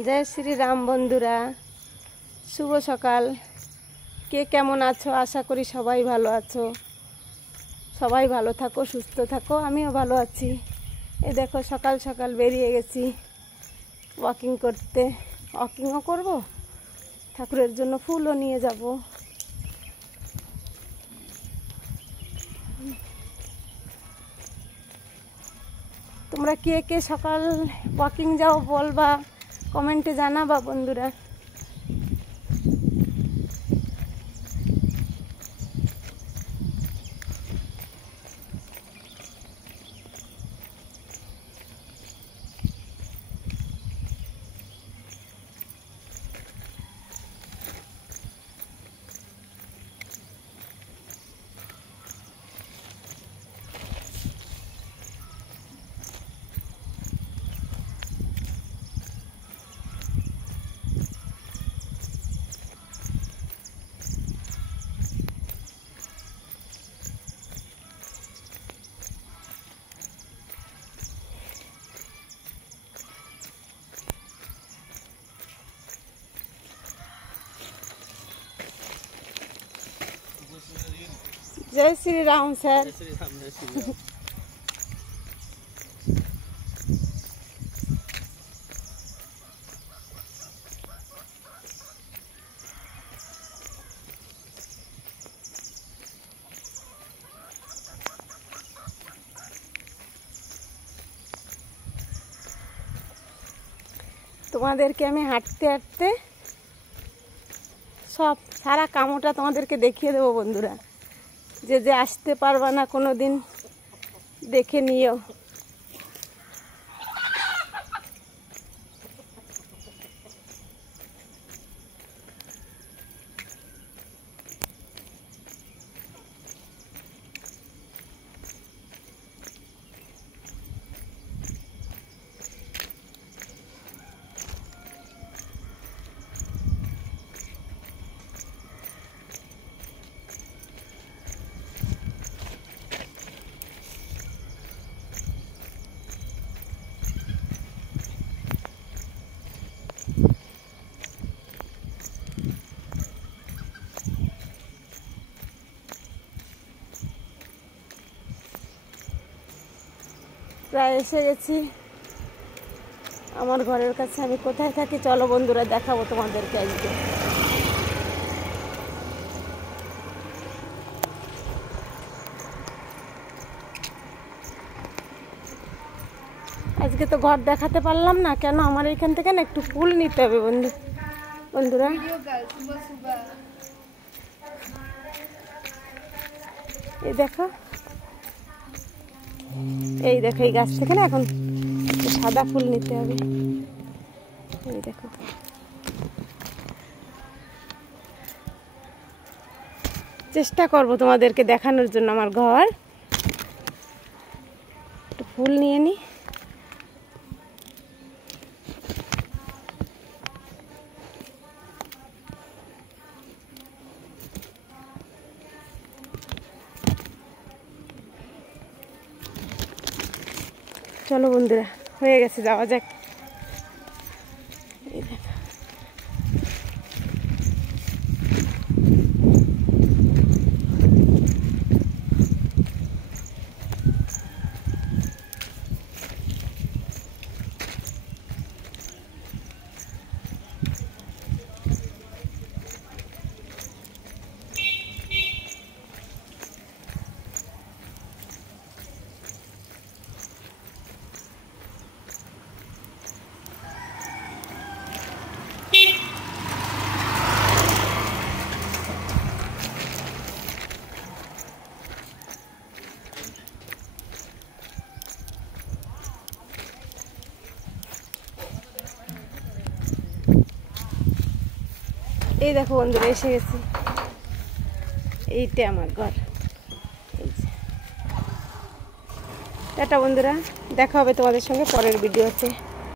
जय श्री राम बंधुरा शुभ सकाल के केमन आछो आशा करी सबाई भालो आछो सबाई भालो थाको सुस्थ थाको आमिओ भालो आछि। ए देखो सकाल सकाल बेरिये गेছি ওয়াকিং করতে ওয়াকিংও করব ঠাকুরের জন্য ফুলও নিয়ে যাব। তোমরা কে কে সকাল ওয়াকিং যাও বলবা কমেন্টে জানাবা বন্ধুরা। जय श्री राम सर। তোমাদেরকে আমি হাঁটতে হাঁটতে সব সারা কামটা তোমাদেরকে দেখিয়ে দেবো বন্ধুরা। যে যে আসতে পারবা না কোনো দিন দেখে নিও। প্রায় এসে গেছি আমার ঘরের কাছে। আমি কোথায় থাকি চলো বন্ধুরা দেখাবো তোমাদেরকে। আজকে তো ঘর দেখাতে পারলাম না কেন, আমার এখান থেকে না একটু ফুল নিতে হবে বন্ধুরা। এই দেখো এই দেখো এই গাছ থেকে না এখন সাদা ফুল নিতে হবে। এই দেখো চেষ্টা করব তোমাদেরকে দেখানোর জন্য আমার ঘর। একটু ফুল নিয়ে নি। চলো বন্ধুরা হয়ে গেছে যাওয়া যাক। এই দেখো এই দেখো বন্ধুরা এসে গেছি। এইটা আমার ঘর। টাটা বন্ধুরা, দেখা হবে তোমাদের সঙ্গে পরের ভিডিওতে।